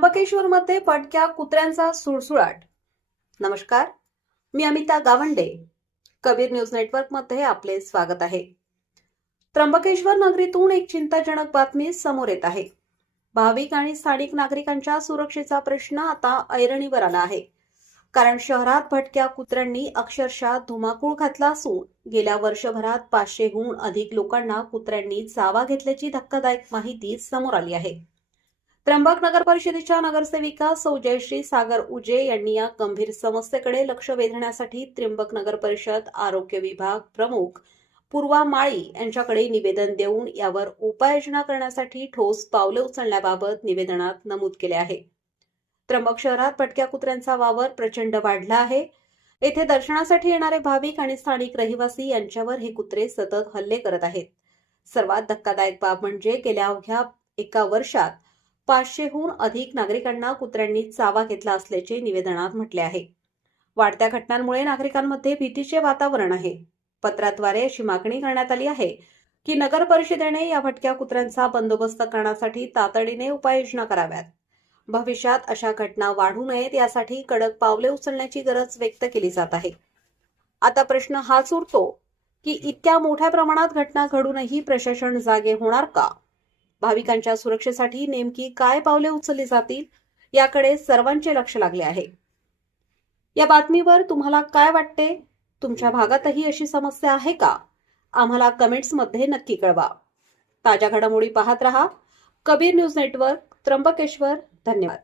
त्र्यंबकेश्वरमध्ये पटक्या कुत्र्यांचा सुळसुळाट. नमस्कार मी अमिता गावंडे. कबीर न्यूज नेटवर्कमध्ये आपले स्वागत आहे. त्र्यंबकेश्वर नगरीतून एक चिंताजनक बातमी समोर येत आहे. भाविक आणि स्थानिक नागरिकांच्या सुरक्षेचा प्रश्न आता ऐरणीवर आला आहे. कारण शहरात भटक्या कुत्र्यांनी अक्षरशः धुमाकूळ घातला असून गेल्या वर्षभरात पाचशेहून अधिक लोकांना कुत्र्यांनी चावा घेतल्याची धक्कादायक माहिती समोर आली आहे. त्र्यंबक नगर परिषदेच्या नगरसेविका सौजयश्री सागर उजे यांनी या गंभीर समस्येकडे लक्ष वेधण्यासाठी त्र्यंबक नगर परिषद आरोग्य विभाग प्रमुख पूर्वा माळी यांच्याकडे निवेदन देऊन यावर उपाययोजना करण्यासाठी ठोस पावले उचलण्याबाबत निवेदनात नमूद केले आहे. त्र्यंबक शहरात भटक्या कुत्र्यांचा वावर प्रचंड वाढला आहे. येथे दर्शनासाठी येणारे भाविक आणि स्थानिक रहिवासी यांच्यावर हे कुत्रे सतत हल्ले करत आहेत. सर्वात धक्कादायक बाब म्हणजे गेल्या अवघ्या एका वर्षात पाचशेहून अधिक नागरिकांना कुत्र्यांनी चावा घेतला असल्याचे निवेदनात म्हटले आहे. वाढत्या घटनांमुळे नागरिकांमध्ये भीतीचे वातावरण आहे. पत्राद्वारे अशी मागणी करण्यात आली आहे की नगर परिषदेने या भटक्या कुत्र्यांचा बंदोबस्त करण्यासाठी तातडीने उपाययोजना कराव्यात. भविष्यात अशा घटना वाढू नयेत यासाठी कडक पावले उचलण्याची गरज व्यक्त केली जात आहे. आता प्रश्न हाच उरतो की इतक्या मोठ्या प्रमाणात घटना घडूनही प्रशासन जागे होणार का? भाविकांच्या सुरक्षेसाठी नेमकी काय पावले उचलली जातील याकडे सर्वांचे लक्ष लागले आहे. या बातमीवर तुम्हाला काय वाटते? तुमच्या भागातही अशी समस्या आहे का? आम्हाला कमेंट्समध्ये नक्की कळवा. ताज्या घडामोडी पाहत रहा. Kabir news network Trimbakeshwar. धन्यवाद.